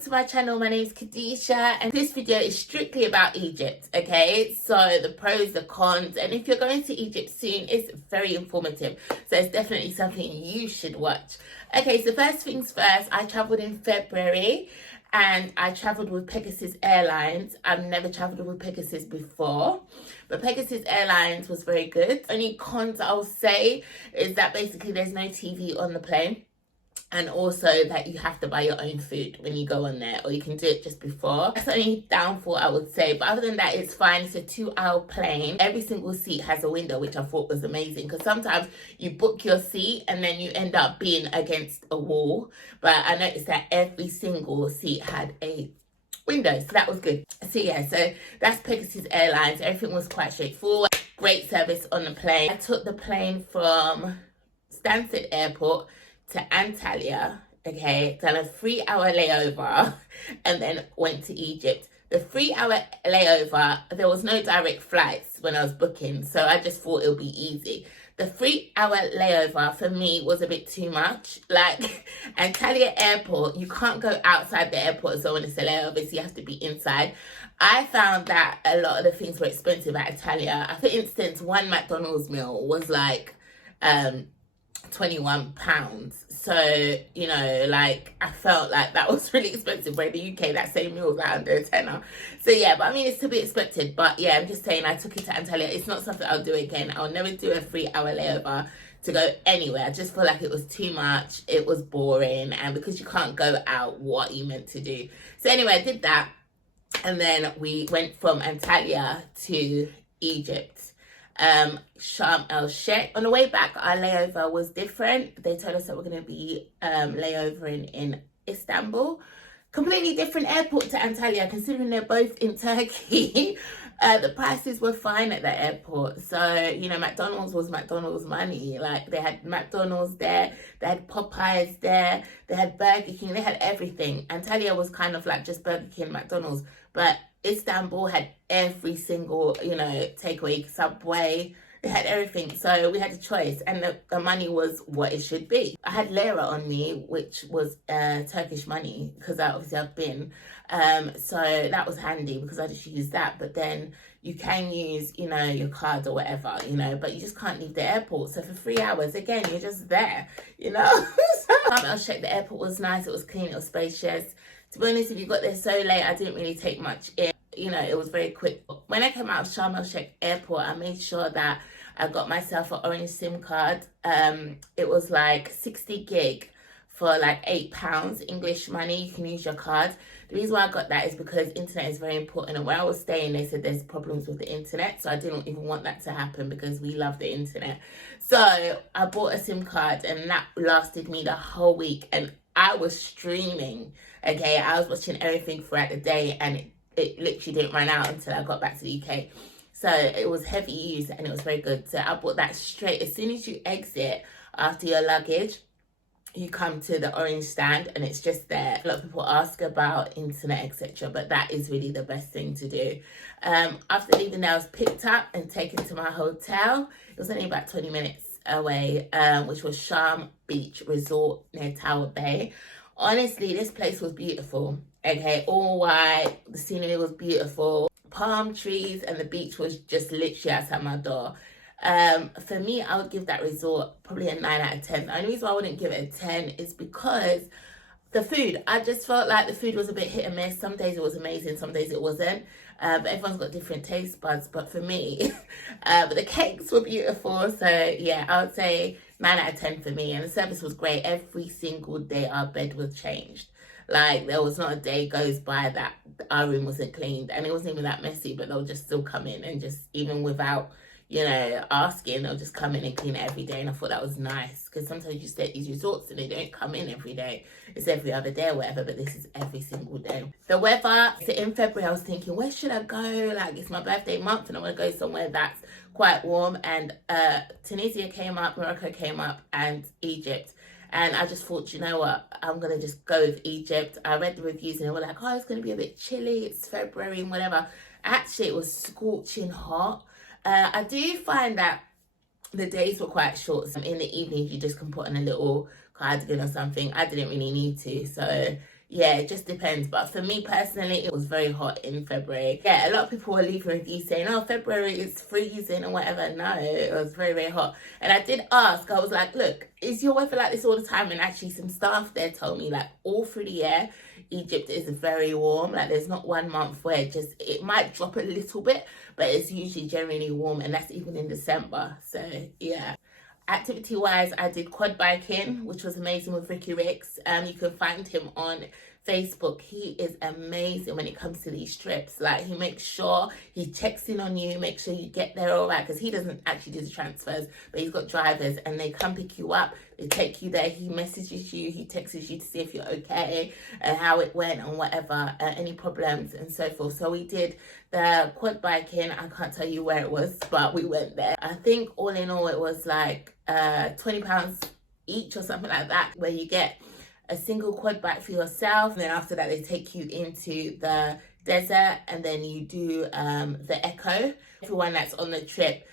welcome to my channel. My name is Khadisha and this video is strictly about Egypt, okay? So the pros, the cons, and if you're going to Egypt soon, it's very informative. So it's definitely something you should watch. Okay, so first things first, I travelled in February and I travelled with Pegasus Airlines. I've never travelled with Pegasus before, but Pegasus Airlines was very good. Only cons I'll say is that basically there's no TV on the plane. And also that you have to buy your own food when you go on there, or you can do it just before. That's the only downfall I would say, but other than that, it's fine. It's a 2-hour plane. Every single seat has a window, which I thought was amazing, because sometimes you book your seat and then you end up being against a wall. But I noticed that every single seat had a window, so that was good. So yeah, so that's Pegasus Airlines. Everything was quite straightforward. Great service on the plane. I took the plane from Stansted Airport to Antalya, okay, done a 3-hour layover and then went to Egypt. The 3-hour layover, there was no direct flights when I was booking, so I just thought it would be easy. The 3-hour layover for me was a bit too much. Like, Antalya Airport, you can't go outside the airport zone when it's a layover, so you have to be inside. I found that a lot of the things were expensive at Antalya. For instance, one McDonald's meal was like £21. So, you know, like, I felt like that was really expensive. Where in the UK, that same meal was like under a tenner. So yeah, but I mean, it's to be expected. But yeah, I'm just saying, I took it to Antalya. It's not something I'll do again. I'll never do a 3-hour layover to go anywhere. I just feel like it was too much. It was boring. And because you can't go out, what are you meant to do? So anyway, I did that. And then we went from Antalya to Egypt. Sharm el Sheikh. On the way back, our layover was different. They told us that we're going to be layovering in Istanbul. Completely different airport to Antalya, considering they're both in Turkey. The prices were fine at that airport. So, you know, McDonald's was McDonald's money. Like, they had McDonald's there, they had Popeyes there, they had Burger King, they had everything. Antalya was kind of like just Burger King, McDonald's, but Istanbul had every single, you know, takeaway, Subway. They had everything. So we had a choice, and the money was what it should be. I had lira on me, which was Turkish money, because obviously I've been. So that was handy because I just used that. But then you can use, you know, your card or whatever, you know, but you just can't leave the airport. So for 3 hours, again, you're just there, you know. I'll check the airport was nice. It was clean. It was spacious. To be honest, if you got there so late, I didn't really take much in. You know, it was very quick. When I came out of Sharm el Sheikh Airport, I made sure that I got myself an orange SIM card. It was like 60 gig for like £8 English money. You can use your card. The reason why I got that is because internet is very important. And where I was staying, they said there's problems with the internet. So I didn't even want that to happen because we love the internet. So I bought a SIM card and that lasted me the whole week. And I was streaming, okay? I was watching everything throughout the day, and it literally didn't run out until I got back to the UK. So it was heavy use and it was very good. So I bought that straight. As soon as you exit after your luggage, you come to the orange stand and it's just there. A lot of people ask about internet, etc., but that is really the best thing to do. After leaving there, I was picked up and taken to my hotel. It was only about 20 minutes away, which was Sharm Beach Resort near Tower Bay. Honestly, this place was beautiful. Okay, all white, the scenery was beautiful, palm trees, and the beach was just literally outside my door. For me, I would give that resort probably a 9 out of 10. The only reason why I wouldn't give it a 10 is because the food, I just felt like the food was a bit hit and miss. Some days it was amazing, some days it wasn't. But everyone's got different taste buds. But for me, but the cakes were beautiful. So yeah, I would say 9 out of 10 for me. And the service was great. Every single day our bed was changed. Like, there was not a day goes by that our room wasn't cleaned. And it wasn't even that messy, but they'll just still come in and just, even without, you know, asking, they'll just come in and clean it every day. And I thought that was nice, because sometimes you stay at these resorts and they don't come in every day. It's every other day or whatever, but this is every single day. The weather, so in February, I was thinking, where should I go? Like, it's my birthday month and I want to go somewhere that's quite warm. And Tunisia came up, Morocco came up, and Egypt. And I just thought, you know what, I'm going to just go with Egypt. I read the reviews and they were like, oh, it's going to be a bit chilly. It's February and whatever. Actually, it was scorching hot. I do find that the days were quite short. So in the evening, you just can put on a little cardigan or something. I didn't really need to. So yeah, it just depends. But for me personally, it was very hot in February. Yeah, a lot of people were leaving reviews saying, oh, February is freezing or whatever. No, it was very, very hot. And I did ask, I was like, look, is your weather like this all the time? And actually some staff there told me like all through the year, Egypt is very warm. Like there's not 1 month where it might drop a little bit, but it's usually generally warm, and that's even in December. So yeah. Activity wise, I did quad biking, which was amazing with Ricky Ricks. You can find him on Facebook. He is amazing when it comes to these trips. Like, he makes sure he checks in on you, make sure you get there all right, because he doesn't actually do the transfers, but he's got drivers and they come pick you up, they take you there, he messages you, he texts you to see if you're okay and how it went and whatever, any problems and so forth. So we did the quad biking. I can't tell you where it was, but we went there. I think all in all it was like £20 each or something like that, where you get a single quad bike for yourself, and then after that they take you into the desert, and then you do the echo. Everyone that's on the trip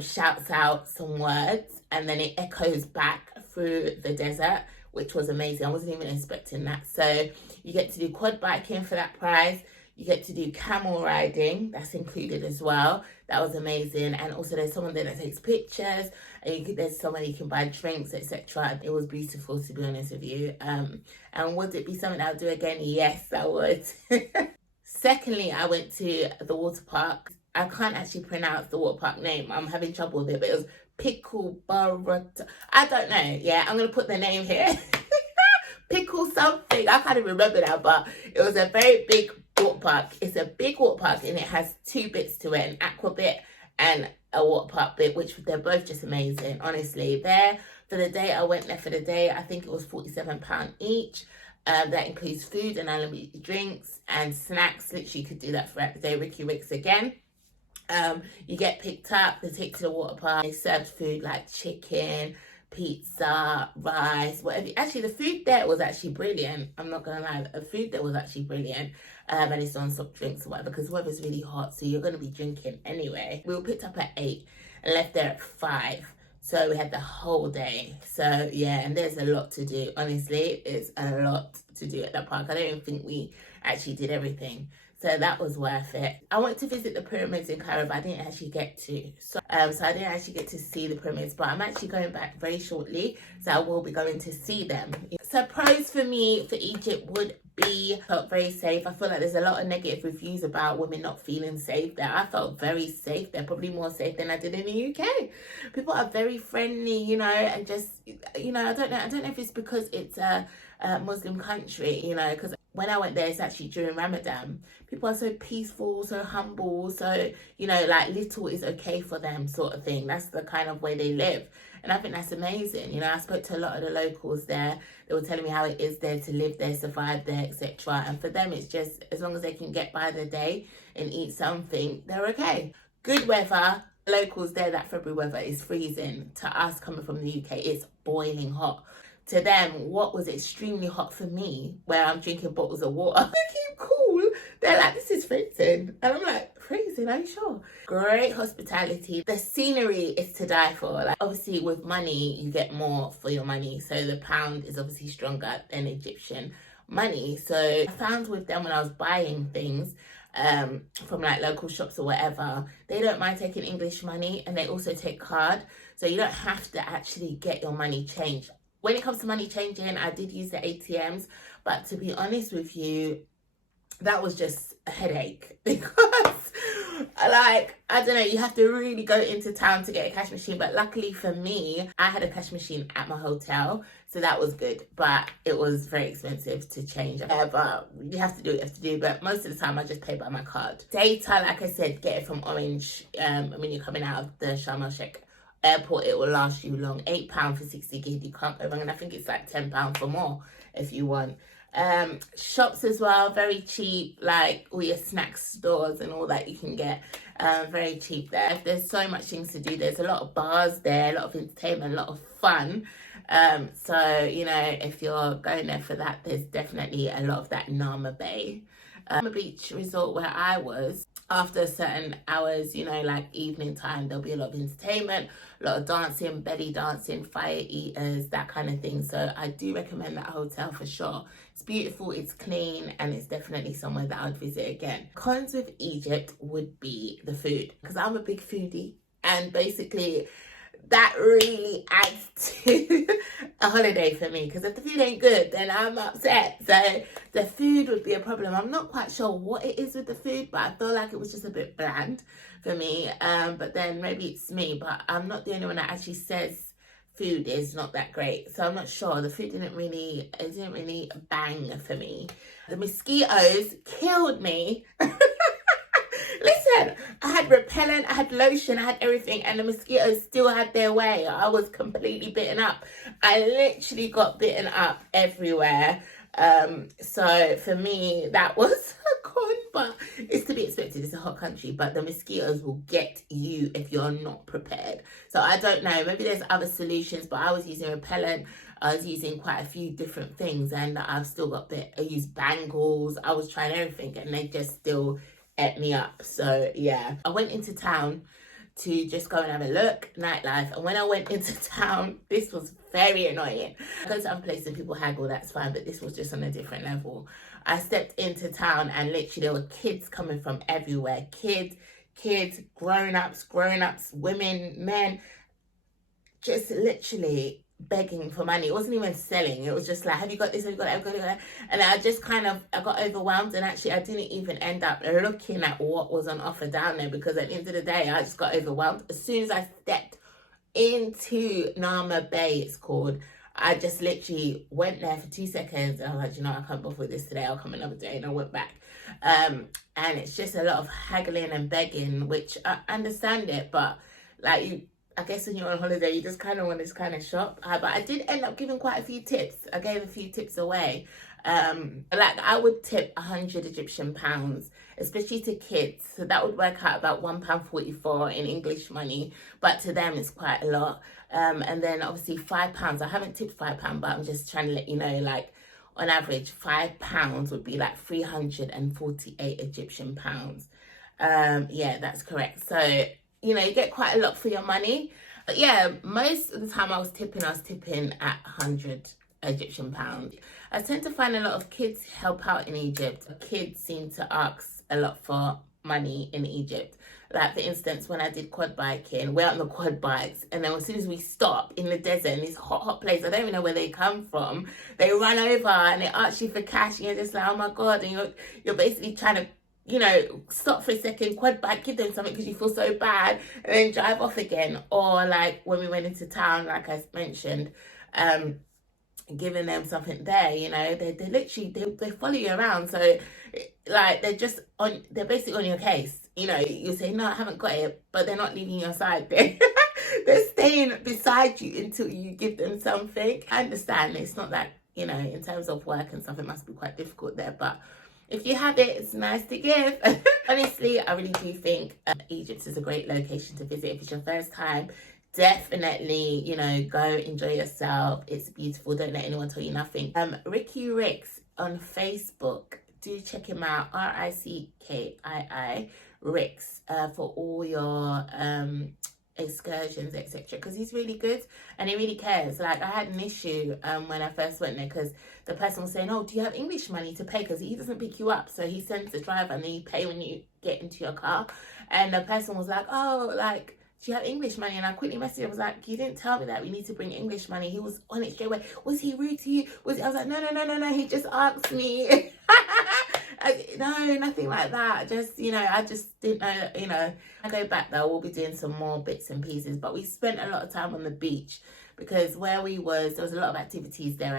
shouts out some words, and then it echoes back through the desert, which was amazing. I wasn't even expecting that. So you get to do quad biking for that price. You get to do camel riding, that's included as well. That was amazing. And also there's someone there that takes pictures, and there's someone you can buy drinks, etc. It was beautiful, to be honest with you. And would it be something I would do again? Yes, I would. Secondly, I went to the water park. I can't actually pronounce the water park name. I'm having trouble with it, but it was Pickle Barrot. I don't know. Yeah, I'm going to put the name here. Pickle something. I can't even remember now, but it was a very big water park. It's a big water park, and it has two bits to it, an aqua bit and a water park bit, which they're both just amazing. Honestly, there for the day, I went there for the day, I think it was £47 each. That includes food and unlimited drinks and snacks. Literally, you could do that throughout the day. Ricky Ricks again. You get picked up, they take you to the water park, they served food like chicken, pizza, rice, whatever. Actually, the food there was actually brilliant. I'm not gonna lie, the food there was actually brilliant. And it's on soft drinks or whatever, because the weather's really hot, so you're gonna be drinking anyway. We were picked up at 8 and left there at 5. So we had the whole day. So yeah, and there's a lot to do. Honestly, it's a lot to do at that park. I don't even think we actually did everything. So that was worth it. I went to visit the pyramids in Cairo, but I didn't actually get to. So I didn't actually get to see the pyramids, but I'm actually going back very shortly. So I will be going to see them. So pros for me for Egypt would be, felt very safe. I feel like there's a lot of negative reviews about women not feeling safe there. I felt very safe there, probably more safe than I did in the UK. People are very friendly, you know, and just, you know, I don't know if it's because it's a Muslim country, you know, because when I went there, it's actually during Ramadan. People are so peaceful, so humble, so, you know, like little is okay for them sort of thing. That's the kind of way they live. And I think that's amazing. You know, I spoke to a lot of the locals there. They were telling me how it is there to live there, survive there, etc. And for them, it's just as long as they can get by the day and eat something, they're okay. Good weather. Locals there, that February weather is freezing. To us coming from the UK, it's boiling hot. To them, what was extremely hot for me, where I'm drinking bottles of water, they keep cool. They're like, this is freezing. And I'm like, freezing, are you sure? Great hospitality. The scenery is to die for. Like, obviously, with money, you get more for your money. So the pound is obviously stronger than Egyptian money. So I found with them when I was buying things, from like local shops or whatever, they don't mind taking English money, and they also take card. So you don't have to actually get your money changed. When it comes to money changing, I did use the ATMs, but to be honest with you, that was just a headache, because like, I don't know, you have to really go into town to get a cash machine. But luckily for me, I had a cash machine at my hotel, so that was good. But it was very expensive to change. But you have to do what you have to do. But most of the time, I just pay by my card. Data, like I said, get it from Orange when you're coming out of the Sharm el Sheikh airport. It will last you long. £8 for 60 gig, you can't go wrong. And I think it's like £10 for more if you want. Shops as well, very cheap, like all your snack stores and all that you can get, very cheap there. There's so much things to do. There's a lot of bars there, a lot of entertainment, a lot of fun. So, you know, if you're going there for that, there's definitely a lot of that in Nama Bay. A beach resort where I was, after certain hours, you know, like evening time, there'll be a lot of entertainment, a lot of dancing, belly dancing, fire eaters, that kind of thing. So I do recommend that hotel for sure. It's beautiful, it's clean, and it's definitely somewhere that I'd visit again. Cons with Egypt would be the food, because I'm a big foodie, and basically that really adds to a holiday for me, because if the food ain't good, then I'm upset. So the food would be a problem. I'm not quite sure what it is with the food, but I feel like it was just a bit bland for me. But then maybe it's me, but I'm not the only one that actually says food is not that great, so I'm not sure. The food didn't really bang for me. The mosquitoes killed me. Listen, I had repellent, I had lotion, I had everything, and the mosquitoes still had their way. I was completely bitten up. I literally got bitten up everywhere. So for me, that was a con, but it's to be expected. It's a hot country, but the mosquitoes will get you if you're not prepared. So I don't know, maybe there's other solutions, but I was using repellent. I was using quite a few different things, and I've still got bit. I used bangles. I was trying everything, and they just still ate me up. So yeah, I went into town to just go and have a look, nightlife. And when I went into town, this was very annoying. I go to other places and people haggle, that's fine, but this was just on a different level. I stepped into town and literally there were kids coming from everywhere. Kids, grown-ups, women, men, just literally begging for money. It wasn't even selling. It was just like, have you got this? Have you got that? Have you got that? And I just I got overwhelmed, and actually I didn't even end up looking at what was on offer down there, because at the end of the day, I just got overwhelmed. As soon as I stepped into Nama Bay, it's called, I just literally went there for 2 seconds and I was like, you know, I can't bother with this today. I'll come another day, and I went back. And it's just a lot of haggling and begging, which I understand it, but like I guess when you're on holiday, you just kind of want to shop. But I did end up giving quite a few tips. I gave a few tips away. Like I would tip 100 Egyptian pounds, especially to kids. So that would work out about £1.44 in English money. But to them, it's quite a lot. And then obviously £5. I haven't tipped £5, but I'm just trying to let you know, like on average, £5 would be like 348 Egyptian pounds. Yeah, that's correct. So, you know, you get quite a lot for your money. But yeah, most of the time I was tipping at 100 Egyptian pounds. I tend to find a lot of kids help out in Egypt. Kids seem to ask a lot for money in Egypt. Like for instance, when I did quad biking, we're on the quad bikes, and then as soon as we stop in the desert, in this hot place, I don't even know where they come from, they run over and they ask you for cash, and you're just like, oh my God, and you're basically trying to, you know, stop for a second, quad bike, give them something because you feel so bad, and then drive off again. Or like when we went into town, like I mentioned, giving them something there, you know, they literally, they follow you around. So like they're basically on your case. You know, you say, no, I haven't got it, but they're not leaving your side. They're staying beside you until you give them something. I understand it's not that, you know, in terms of work and stuff, it must be quite difficult there, but if you have it, it's nice to give. Honestly, I really do think Egypt is a great location to visit. If it's your first time, definitely, you know, go enjoy yourself. It's beautiful. Don't let anyone tell you nothing. Ricky Ricks on Facebook. Do check him out. RICKII Ricks for all your excursions, etc., because he's really good and he really cares. Like I had an issue when I first went there, because the person was saying, oh, do you have English money to pay, because he doesn't pick you up, so he sends the driver and then you pay when you get into your car. And the person was like, oh, like, do you have English money? And I quickly messaged him. I was like, you didn't tell me that we need to bring English money. He was on it straight away. Was he rude to you? I was like, no, he just asked me. No, nothing like that. Just, you know, I just didn't know, you know. I go back though, we'll be doing some more bits and pieces, but we spent a lot of time on the beach, because where we was, there was a lot of activities there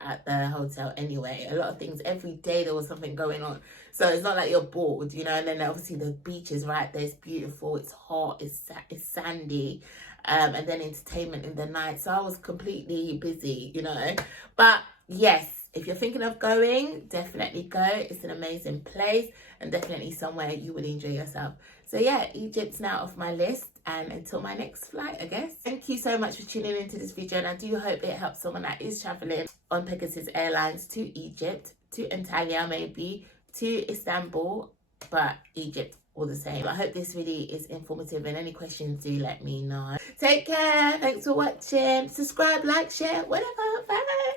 at the hotel anyway. A lot of things, every day there was something going on, so it's not like you're bored, you know. And then obviously the beach is right there, it's beautiful, it's hot, it's sandy, and then entertainment in the night. So I was completely busy, you know. But yes, if you're thinking of going, definitely go. It's an amazing place and definitely somewhere you would enjoy yourself. So yeah, Egypt's now off my list, and until my next flight, I guess. Thank you so much for tuning into this video, and I do hope it helps someone that is traveling on Pegasus Airlines to Egypt, to Antalya maybe, to Istanbul, but Egypt all the same. I hope this really is informative, and any questions, do let me know. Take care. Thanks for watching. Subscribe, like, share, whatever. Bye.